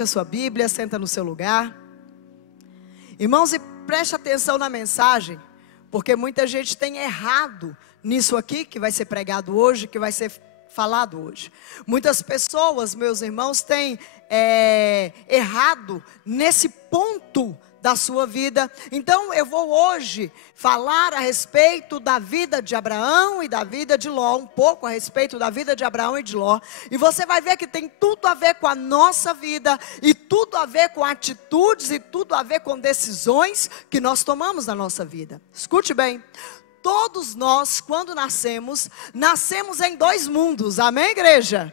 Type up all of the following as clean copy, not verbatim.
A sua Bíblia, senta no seu lugar. Irmãos, e preste atenção na mensagem, porque muita gente tem errado nisso aqui que vai ser pregado hoje, que vai ser falado hoje. Muitas pessoas, meus irmãos, têm errado nesse ponto da sua vida. Então eu vou hoje falar a respeito da vida de Abraão e da vida de Ló, um pouco a respeito da vida de Abraão e de Ló, e você vai ver que tem tudo a ver com a nossa vida, e tudo a ver com atitudes, e tudo a ver com decisões que nós tomamos na nossa vida. Escute bem, todos nós, quando nascemos em dois mundos, amém, igreja?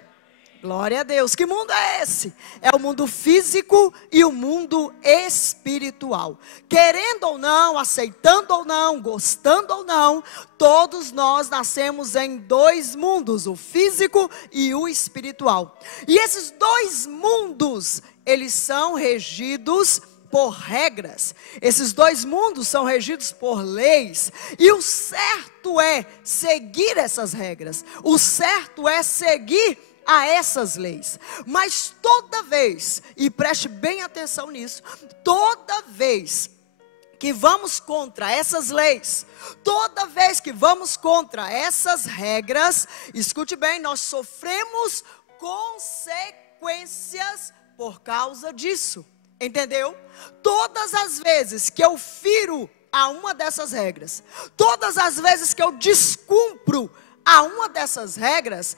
Glória a Deus. Que mundo é esse? É o mundo físico e o mundo espiritual. Querendo ou não, aceitando ou não, gostando ou não, todos nós nascemos em dois mundos, o físico e o espiritual. E esses dois mundos, eles são regidos por regras. Esses dois mundos são regidos por leis. E o certo é seguir essas regras. O certo é seguir a essas leis. Mas toda vez, e preste bem atenção nisso, toda vez que vamos contra essas leis, toda vez que vamos contra essas regras, escute bem, nós sofremos consequências por causa disso. Entendeu? Todas as vezes que eu firo a uma dessas regras, todas as vezes que eu descumpro a uma dessas regras,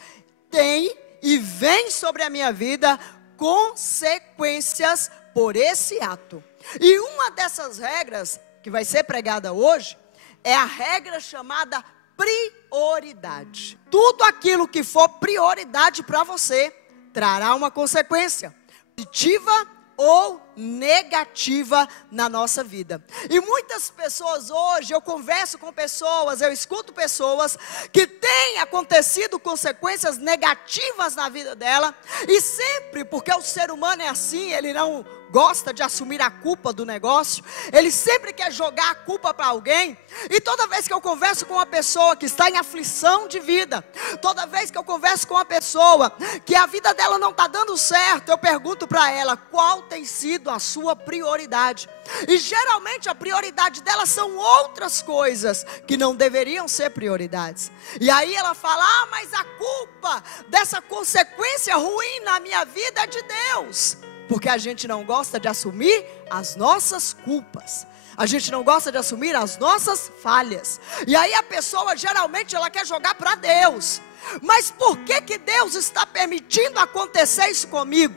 tem e vem sobre a minha vida consequências por esse ato. E uma dessas regras que vai ser pregada hoje é a regra chamada prioridade. Tudo aquilo que for prioridade para você trará uma consequência positiva ou negativa na nossa vida. E muitas pessoas hoje, eu converso com pessoas, eu escuto pessoas que têm acontecido consequências negativas na vida dela, e sempre, porque o ser humano é assim, ele não gosta de assumir a culpa do negócio, ele sempre quer jogar a culpa para alguém. E toda vez que eu converso com uma pessoa que está em aflição de vida, toda vez que eu converso com uma pessoa que a vida dela não está dando certo, eu pergunto para ela qual tem sido a sua prioridade. E geralmente a prioridade dela são outras coisas que não deveriam ser prioridades. E aí ela fala: mas a culpa dessa consequência ruim na minha vida é de Deus. Porque a gente não gosta de assumir as nossas culpas. A gente não gosta de assumir as nossas falhas. E aí a pessoa geralmente ela quer jogar para Deus. Mas por que Deus está permitindo acontecer isso comigo?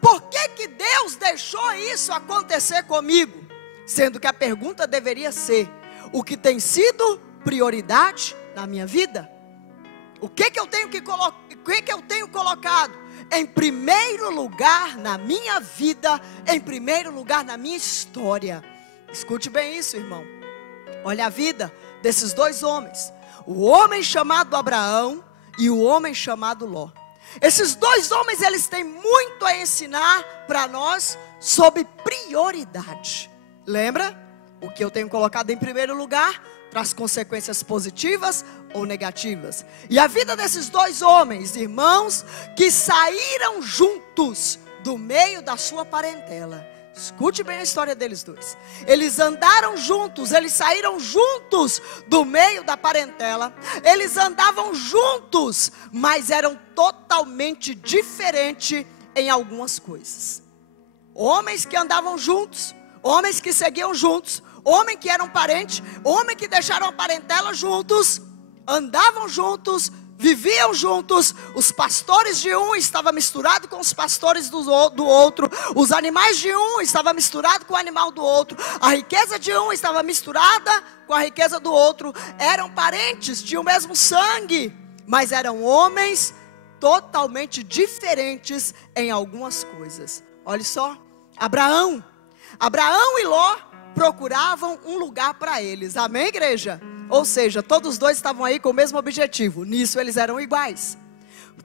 Por que Deus deixou isso acontecer comigo? Sendo que a pergunta deveria ser: o que tem sido prioridade na minha vida? O que eu tenho colocado em primeiro lugar na minha vida, em primeiro lugar na minha história? Escute bem isso, irmão. Olha a vida desses dois homens, o homem chamado Abraão e o homem chamado Ló. Esses dois homens, eles têm muito a ensinar para nós sobre prioridade. Lembra? O que eu tenho colocado em primeiro lugar traz consequências positivas ou negativas. E a vida desses dois homens, irmãos, que saíram juntos do meio da sua parentela. Escute bem a história deles dois. Eles andaram juntos, eles saíram juntos do meio da parentela. Eles andavam juntos, mas eram totalmente diferentes em algumas coisas. Homens que andavam juntos, homens que seguiam juntos, homens que eram parentes, homens que deixaram a parentela juntos, andavam juntos, viviam juntos. Os pastores de um estavam misturados com os pastores do outro. Os animais de um estavam misturados com o animal do outro. A riqueza de um estava misturada com a riqueza do outro. Eram parentes, tinham o mesmo sangue, mas eram homens totalmente diferentes em algumas coisas. Olha só, Abraão e Ló procuravam um lugar para eles. Amém, igreja? Ou seja, todos dois estavam aí com o mesmo objetivo. Nisso eles eram iguais.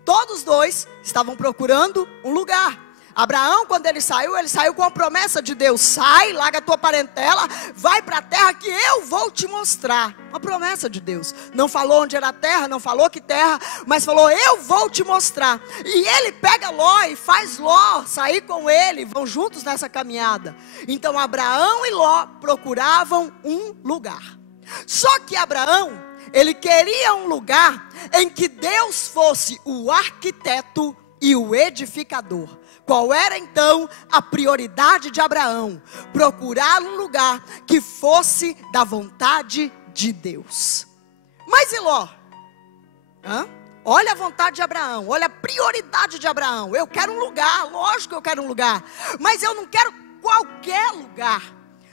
Todos dois estavam procurando um lugar. Abraão, quando ele saiu com a promessa de Deus: sai, larga a tua parentela, vai para a terra que eu vou te mostrar. Uma promessa de Deus. Não falou onde era a terra, não falou que terra, mas falou: eu vou te mostrar. E ele pega Ló e faz Ló sair com ele, vão juntos nessa caminhada. Então Abraão e Ló procuravam um lugar. Só que Abraão, ele queria um lugar em que Deus fosse o arquiteto e o edificador. Qual era então a prioridade de Abraão? Procurar um lugar que fosse da vontade de Deus. Mas e Ló? Olha a vontade de Abraão, olha a prioridade de Abraão. Eu quero um lugar, lógico que eu quero um lugar, mas eu não quero qualquer lugar.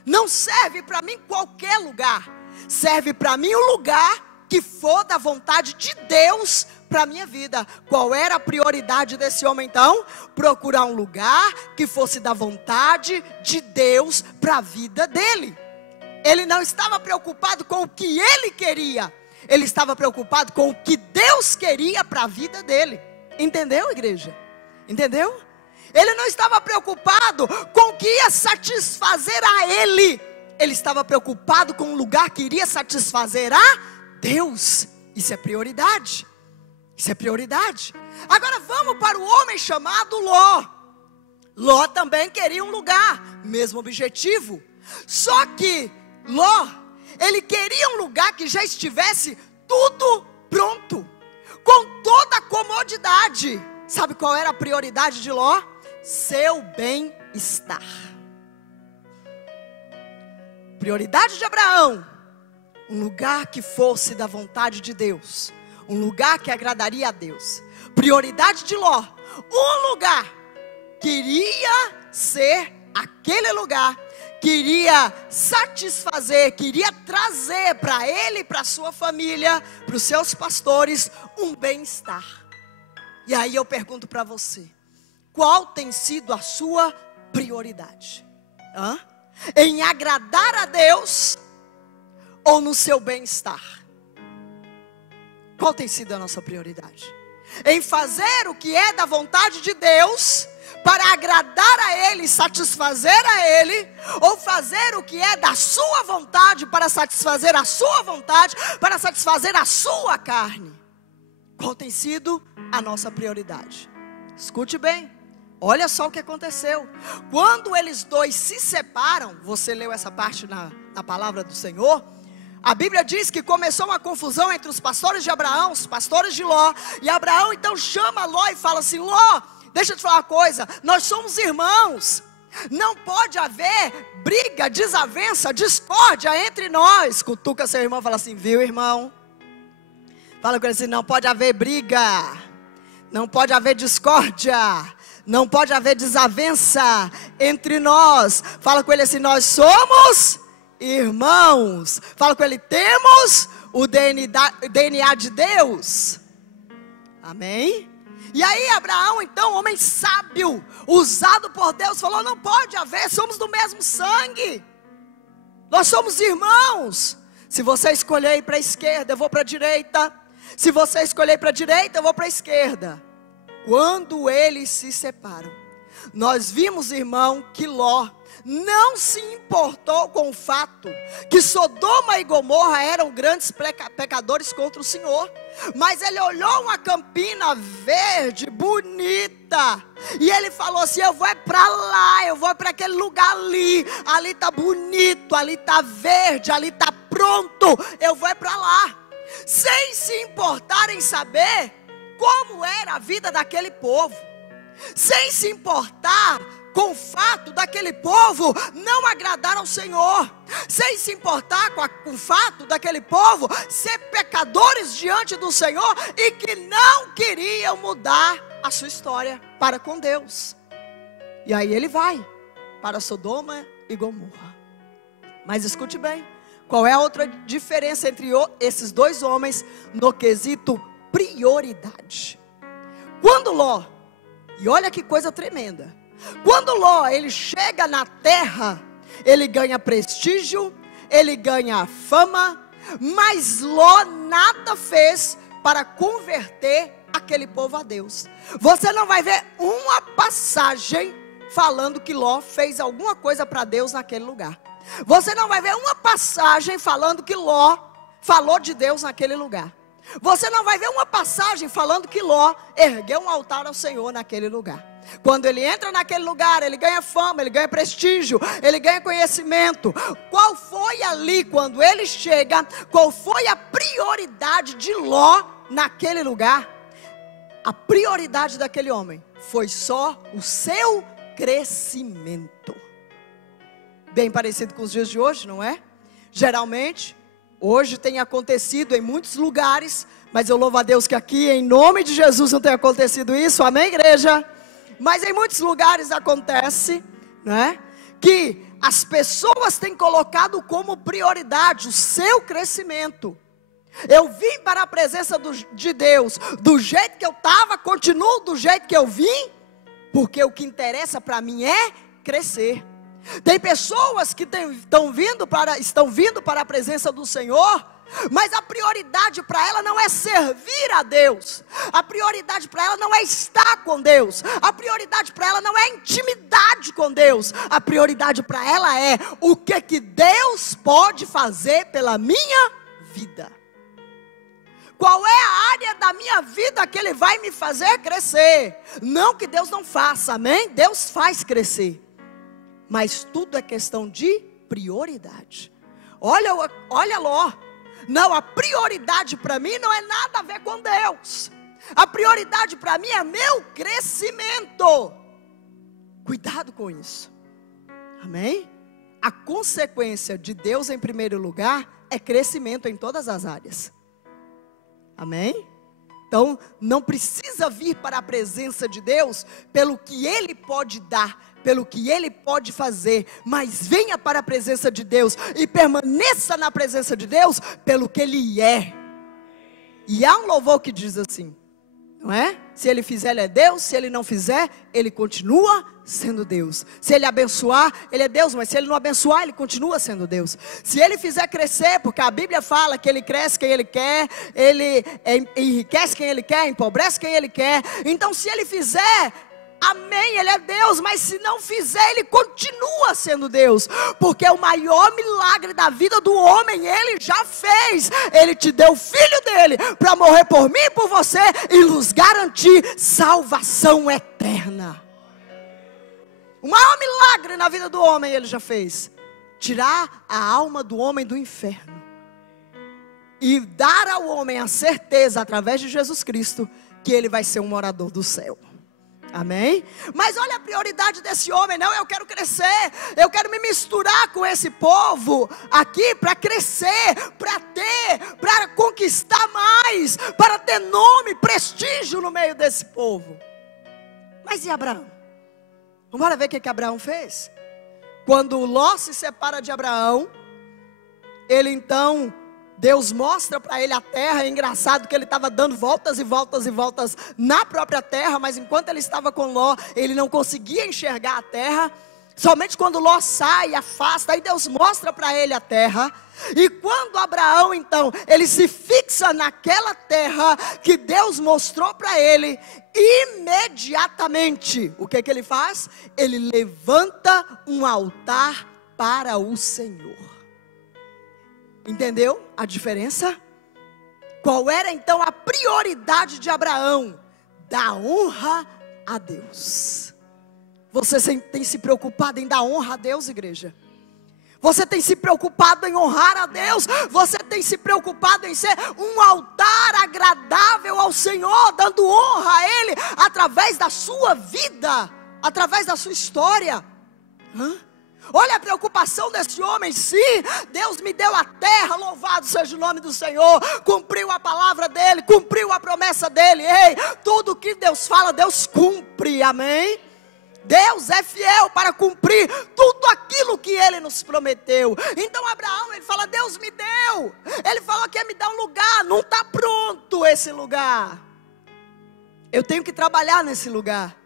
Não serve para mim qualquer lugar. Serve para mim um lugar que for da vontade de Deus para a minha vida. Qual era a prioridade desse homem então? Procurar um lugar que fosse da vontade de Deus para a vida dele. Ele não estava preocupado com o que ele queria, ele estava preocupado com o que Deus queria para a vida dele. Entendeu, igreja? Entendeu? Ele não estava preocupado com o que ia satisfazer a ele, ele estava preocupado com um lugar que iria satisfazer a Deus. Isso é prioridade. Isso é prioridade. Agora vamos para o homem chamado Ló. Ló também queria um lugar, mesmo objetivo. Só que Ló, ele queria um lugar que já estivesse tudo pronto, com toda a comodidade. Sabe qual era a prioridade de Ló? Seu bem-estar. Prioridade de Abraão: um lugar que fosse da vontade de Deus, um lugar que agradaria a Deus. Prioridade de Ló: um lugar queria ser aquele lugar, queria satisfazer, queria trazer para ele e para a sua família, para os seus pastores, um bem-estar. E aí eu pergunto para você: qual tem sido a sua prioridade? Em agradar a Deus ou no seu bem-estar? Qual tem sido a nossa prioridade? Em fazer o que é da vontade de Deus para agradar a Ele, satisfazer a Ele, ou fazer o que é da sua vontade para satisfazer a sua vontade, para satisfazer a sua carne? Qual tem sido a nossa prioridade? Escute bem. Olha só o que aconteceu. Quando eles dois se separam, você leu essa parte na palavra do Senhor, a Bíblia diz que começou uma confusão entre os pastores de Abraão, os pastores de Ló. E Abraão então chama Ló e fala assim: Ló, deixa eu te falar uma coisa, nós somos irmãos, não pode haver briga, desavença, discórdia entre nós. Cutuca seu irmão e fala assim: viu, irmão? Fala com ele assim: não pode haver briga, não pode haver discórdia, não pode haver desavença entre nós. Fala com ele assim: nós somos irmãos. Fala com ele: temos o DNA de Deus. Amém? E aí Abraão então, homem sábio, usado por Deus, falou: não pode haver, somos do mesmo sangue, nós somos irmãos. Se você escolher ir para a esquerda, eu vou para a direita. Se você escolher para a direita, eu vou para a esquerda. Quando eles se separam, nós vimos, irmão, que Ló não se importou com o fato que Sodoma e Gomorra eram grandes pecadores contra o Senhor. Mas ele olhou uma campina verde, bonita, e ele falou assim: eu vou para lá, eu vou para aquele lugar ali. Ali está bonito, ali está verde, ali está pronto, eu vou para lá. Sem se importar em saber como era a vida daquele povo, sem se importar com o fato daquele povo não agradar ao Senhor, sem se importar com o fato daquele povo ser pecadores diante do Senhor e que não queriam mudar a sua história para com Deus. E aí ele vai para Sodoma e Gomorra. Mas escute bem, qual é a outra diferença entre esses dois homens no quesito prioridade? Quando Ló, e olha que coisa tremenda, quando Ló ele chega na terra, ele ganha prestígio, ele ganha fama, mas Ló nada fez para converter aquele povo a Deus. Você não vai ver uma passagem falando que Ló fez alguma coisa para Deus naquele lugar. Você não vai ver uma passagem falando que Ló falou de Deus naquele lugar. Você não vai ver uma passagem falando que Ló ergueu um altar ao Senhor naquele lugar. Quando ele entra naquele lugar, ele ganha fama, ele ganha prestígio, ele ganha conhecimento. Qual foi ali, quando ele chega, qual foi a prioridade de Ló naquele lugar? A prioridade daquele homem foi só o seu crescimento. Bem parecido com os dias de hoje, não é? Geralmente, hoje tem acontecido em muitos lugares, mas eu louvo a Deus que aqui, em nome de Jesus, não tem acontecido isso, amém, igreja? Mas em muitos lugares acontece, né, que as pessoas têm colocado como prioridade o seu crescimento. Eu vim para a presença de Deus do jeito que eu estava, continuo do jeito que eu vim, porque o que interessa para mim é crescer. Tem pessoas que estão vindo para a presença do Senhor, mas a prioridade para ela não é servir a Deus. A prioridade para ela não é estar com Deus. A prioridade para ela não é intimidade com Deus. A prioridade para ela é o que Deus pode fazer pela minha vida. Qual é a área da minha vida que Ele vai me fazer crescer? Não que Deus não faça, amém? Deus faz crescer. Mas tudo é questão de prioridade. Olha Ló. Não, a prioridade para mim não é nada a ver com Deus. A prioridade para mim é meu crescimento. Cuidado com isso. Amém? A consequência de Deus em primeiro lugar é crescimento em todas as áreas. Amém? Então, não precisa vir para a presença de Deus pelo que Ele pode dar, pelo que Ele pode fazer, mas venha para a presença de Deus e permaneça na presença de Deus pelo que Ele é. E há um louvor que diz assim, não é? Se Ele fizer, Ele é Deus. Se Ele não fizer, Ele continua sendo Deus. Se Ele abençoar, Ele é Deus. Mas se Ele não abençoar, Ele continua sendo Deus. Se Ele fizer crescer, porque a Bíblia fala que Ele cresce quem Ele quer, Ele enriquece quem Ele quer, empobrece quem Ele quer. Então se Ele fizer, amém, Ele é Deus. Mas se não fizer, Ele continua sendo Deus. Porque o maior milagre da vida do homem Ele já fez. Ele te deu o filho dele para morrer por mim e por você e nos garantir salvação eterna. O maior milagre na vida do homem Ele já fez: tirar a alma do homem do inferno e dar ao homem a certeza, através de Jesus Cristo, que ele vai ser um morador do céu. Amém? Mas olha a prioridade desse homem. Não, eu quero crescer, eu quero me misturar com esse povo aqui para crescer, para conquistar mais, para ter nome, prestígio no meio desse povo. Mas e Abraão? Vamos ver o que Abraão fez. Quando Ló se separa de Abraão, ele então, Deus mostra para ele a terra. É engraçado que ele estava dando voltas e voltas e voltas na própria terra, mas enquanto ele estava com Ló, ele não conseguia enxergar a terra. Somente quando Ló sai, afasta, aí Deus mostra para ele a terra. E quando Abraão então, ele se fixa naquela terra que Deus mostrou para ele, imediatamente, o que ele faz? Ele levanta um altar para o Senhor. Entendeu a diferença? Qual era então a prioridade de Abraão? Dar honra a Deus. Você tem se preocupado em dar honra a Deus, igreja? Você tem se preocupado em honrar a Deus? Você tem se preocupado em ser um altar agradável ao Senhor, dando honra a Ele através da sua vida, através da sua história? Olha a preocupação desse homem. Sim, Deus me deu a terra, louvado seja o nome do Senhor. Cumpriu a palavra dele, cumpriu a promessa dele. Ei, tudo que Deus fala, Deus cumpre, amém? Deus é fiel para cumprir tudo aquilo que Ele nos prometeu. Então Abraão, ele fala, Deus me deu. Ele falou que ia me dar um lugar, não está pronto esse lugar. Eu tenho que trabalhar nesse lugar.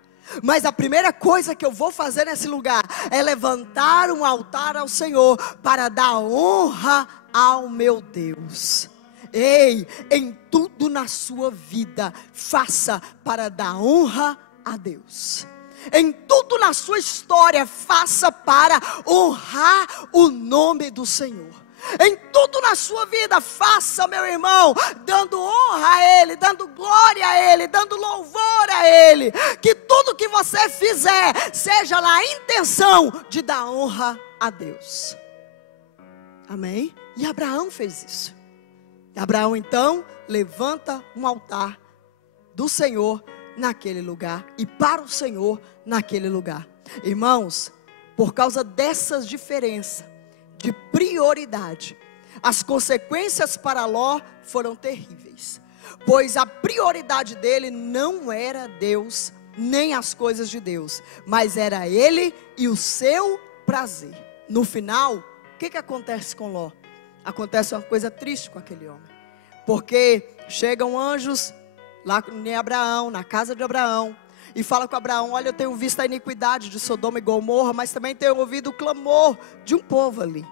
Mas a primeira coisa que eu vou fazer nesse lugar é levantar um altar ao Senhor para dar honra ao meu Deus. Ei, em tudo na sua vida, faça para dar honra a Deus. Em tudo na sua história, faça para honrar o nome do Senhor. Em tudo na sua vida, faça, meu irmão, dando honra a Ele, dando glória a Ele, dando louvor a Ele. Que tudo que você fizer, seja na intenção de dar honra a Deus. Amém? E Abraão fez isso. E Abraão então levanta um altar do Senhor naquele lugar, e para o Senhor naquele lugar. Irmãos, por causa dessas diferenças de prioridade, as consequências para Ló foram terríveis, pois a prioridade dele não era Deus, nem as coisas de Deus, mas era ele e o seu prazer. No final, o que acontece com Ló? Acontece uma coisa triste com aquele homem, porque chegam anjos lá em Abraão, na casa de Abraão, e fala com Abraão: olha, eu tenho visto a iniquidade de Sodoma e Gomorra, mas também tenho ouvido o clamor de um povo ali,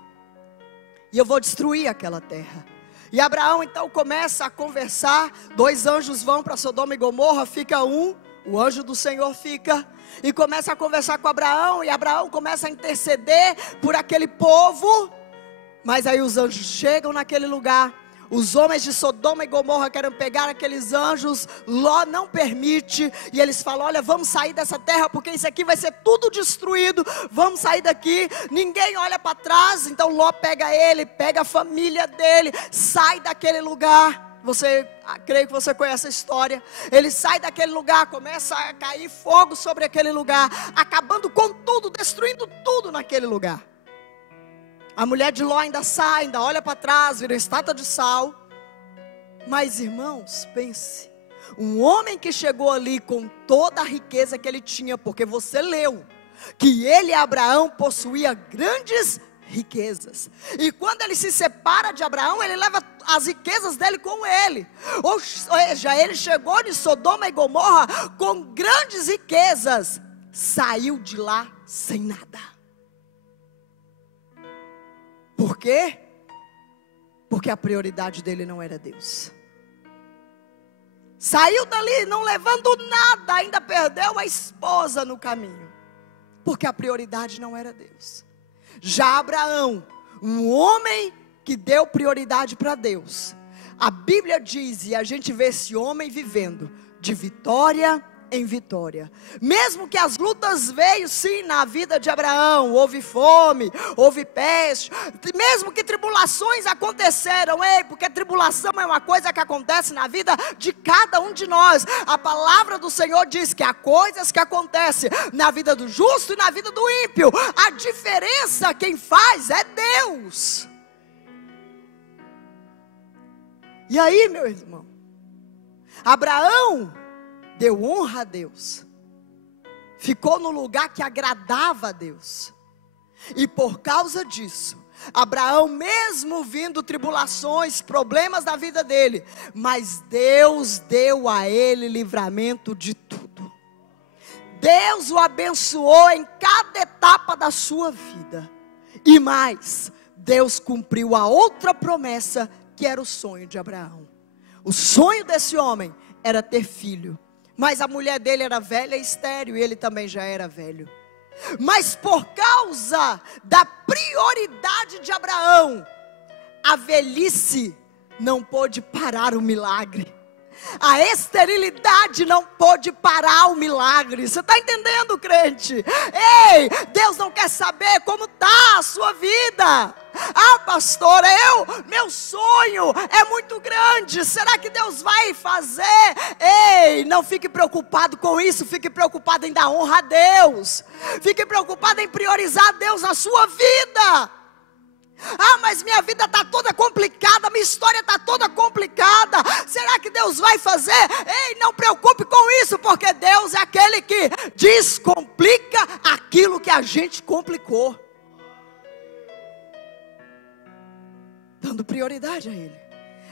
e eu vou destruir aquela terra. E Abraão então começa a conversar. 2 anjos vão para Sodoma e Gomorra, fica um, o anjo do Senhor fica, e começa a conversar com Abraão, e Abraão começa a interceder por aquele povo. Mas aí os anjos chegam naquele lugar, os homens de Sodoma e Gomorra querem pegar aqueles anjos, Ló não permite, e eles falam: olha, vamos sair dessa terra, porque isso aqui vai ser tudo destruído, vamos sair daqui, ninguém olha para trás. Então Ló pega ele, pega a família dele, sai daquele lugar. Creio que você conhece a história. Ele sai daquele lugar, começa a cair fogo sobre aquele lugar, acabando com tudo, destruindo tudo naquele lugar. A mulher de Ló ainda sai, ainda olha para trás, vira estátua de sal. Mas irmãos, pense, um homem que chegou ali com toda a riqueza que ele tinha, porque você leu que ele, Abraão, possuía grandes riquezas, e quando ele se separa de Abraão, ele leva as riquezas dele com ele. Ou seja, ele chegou de Sodoma e Gomorra com grandes riquezas, saiu de lá sem nada. Por quê? Porque a prioridade dele não era Deus. Saiu dali não levando nada, ainda perdeu a esposa no caminho, porque a prioridade não era Deus. Já Abraão, um homem que deu prioridade para Deus, a Bíblia diz, e a gente vê esse homem vivendo de vitória em vitória. Mesmo que as lutas veio sim na vida de Abraão, houve fome, houve peste, mesmo que tribulações aconteceram, porque tribulação é uma coisa que acontece na vida de cada um de nós. A palavra do Senhor diz que há coisas que acontecem na vida do justo e na vida do ímpio. A diferença quem faz é Deus. E aí, meu irmão, Abraão deu honra a Deus, ficou no lugar que agradava a Deus, e por causa disso, Abraão, mesmo vindo tribulações, problemas na vida dele, mas Deus deu a ele livramento de tudo. Deus o abençoou em cada etapa da sua vida, e mais, Deus cumpriu a outra promessa, que era o sonho de Abraão. O sonho desse homem era ter filho, mas a mulher dele era velha e estéril, e ele também já era velho. Mas por causa da prioridade de Abraão, a velhice não pôde parar o milagre. A esterilidade não pôde parar o milagre. Você está entendendo, crente? Ei, Deus não quer saber como está a sua vida. Ah, pastora, meu sonho é muito grande, será que Deus vai fazer? Ei, não fique preocupado com isso, fique preocupado em dar honra a Deus, fique preocupado em priorizar Deus na sua vida. Ah, mas minha vida está toda complicada, minha história está toda complicada, será que Deus vai fazer? Ei, não preocupe com isso, porque Deus é aquele que descomplica aquilo que a gente complicou, dando prioridade a Ele.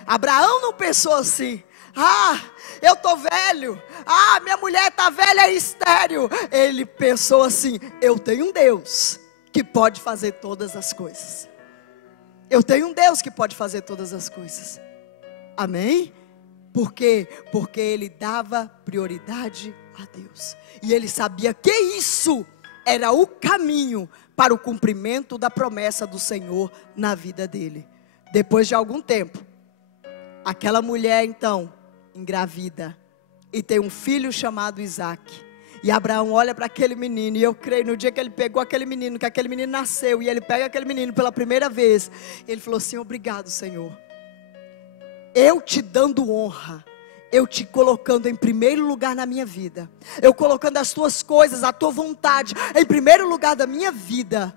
Abraão não pensou assim: ah, eu estou velho, ah, minha mulher está velha e estéril. Ele pensou assim: eu tenho um Deus que pode fazer todas as coisas. Eu tenho um Deus que pode fazer todas as coisas. Amém? Por quê? Porque ele dava prioridade a Deus. E ele sabia que isso era o caminho para o cumprimento da promessa do Senhor na vida dele. Depois de algum tempo, aquela mulher então engravida e tem um filho chamado Isaac. E Abraão olha para aquele menino, e eu creio no dia que ele pegou aquele menino, que aquele menino nasceu, e ele pega aquele menino pela primeira vez, ele falou assim: obrigado, Senhor, eu te dando honra, eu te colocando em primeiro lugar na minha vida, eu colocando as tuas coisas, a tua vontade em primeiro lugar da minha vida.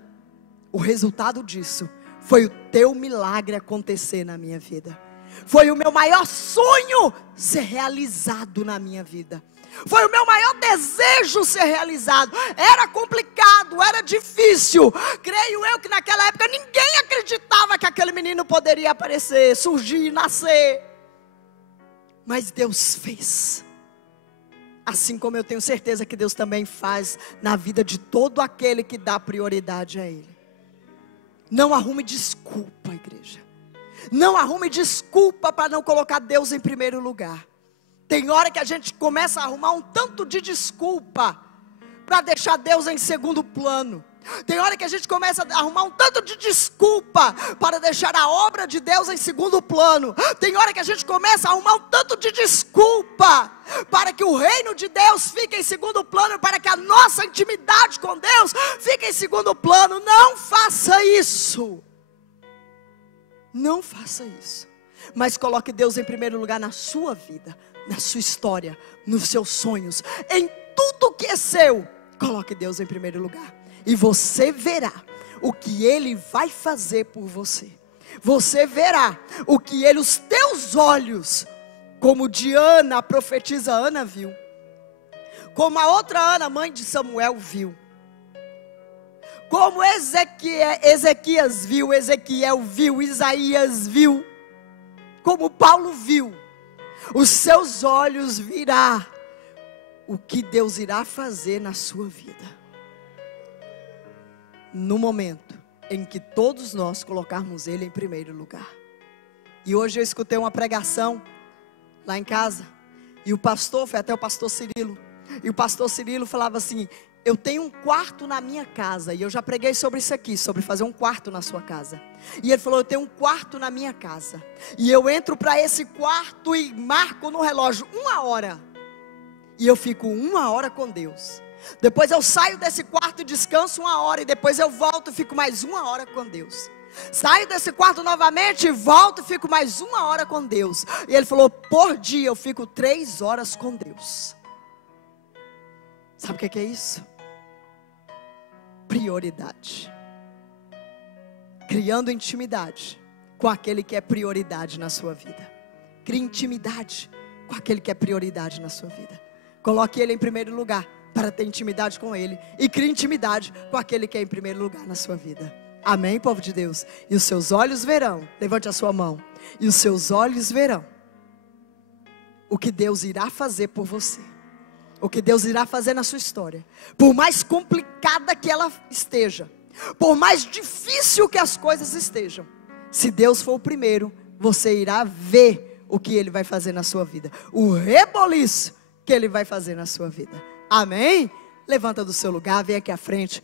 O resultado disso foi o teu milagre acontecer na minha vida. Foi o meu maior sonho ser realizado na minha vida. Foi o meu maior desejo ser realizado. Era complicado, era difícil. Creio eu que naquela época ninguém acreditava que aquele menino poderia aparecer, surgir, nascer. Mas Deus fez. Assim como eu tenho certeza que Deus também faz na vida de todo aquele que dá prioridade a Ele. Não arrume desculpa, igreja. Não arrume desculpa para não colocar Deus em primeiro lugar. Tem hora que a gente começa a arrumar um tanto de desculpa para deixar Deus em segundo plano. Tem hora que a gente começa a arrumar um tanto de desculpa para deixar a obra de Deus em segundo plano. Tem hora que a gente começa a arrumar um tanto de desculpa para que o reino de Deus fique em segundo plano, para que a nossa intimidade com Deus fique em segundo plano. Não faça isso. Não faça isso. Mas coloque Deus em primeiro lugar na sua vida, na sua história, nos seus sonhos, em tudo que é seu. Coloque Deus em primeiro lugar. E você verá o que Ele vai fazer por você. Você verá o que os teus olhos, como de Ana, a profetisa Ana viu, como a outra Ana, mãe de Samuel, viu, como Ezequias viu, Ezequiel viu, Isaías viu, como Paulo viu. Os seus olhos virá o que Deus irá fazer na sua vida. No momento em que todos nós colocarmos Ele em primeiro lugar. E hoje eu escutei uma pregação lá em casa. E o pastor, foi até o pastor Cirilo. E o pastor Cirilo falava assim: eu tenho um quarto na minha casa. E eu já preguei sobre isso aqui, sobre fazer um quarto na sua casa. E ele falou: eu tenho um quarto na minha casa. E eu entro para esse quarto e marco no relógio 1 hora. E eu fico 1 hora com Deus. Depois eu saio desse quarto e descanso 1 hora. E depois eu volto e fico mais 1 hora com Deus. Saio desse quarto novamente e volto e fico mais 1 hora com Deus. E ele falou: por dia eu fico 3 horas com Deus. Sabe o que é isso? Prioridade. Criando intimidade com aquele que é prioridade na sua vida. Crie intimidade com aquele que é prioridade na sua vida. Coloque Ele em primeiro lugar para ter intimidade com Ele. E crie intimidade com aquele que é em primeiro lugar na sua vida. Amém, povo de Deus? E os seus olhos verão, levante a sua mão. E os seus olhos verão o que Deus irá fazer por você. O que Deus irá fazer na sua história. Por mais complicada que ela esteja, por mais difícil que as coisas estejam, se Deus for o primeiro, você irá ver o que Ele vai fazer na sua vida. O reboliço que Ele vai fazer na sua vida. Amém? Levanta do seu lugar, vem aqui à frente.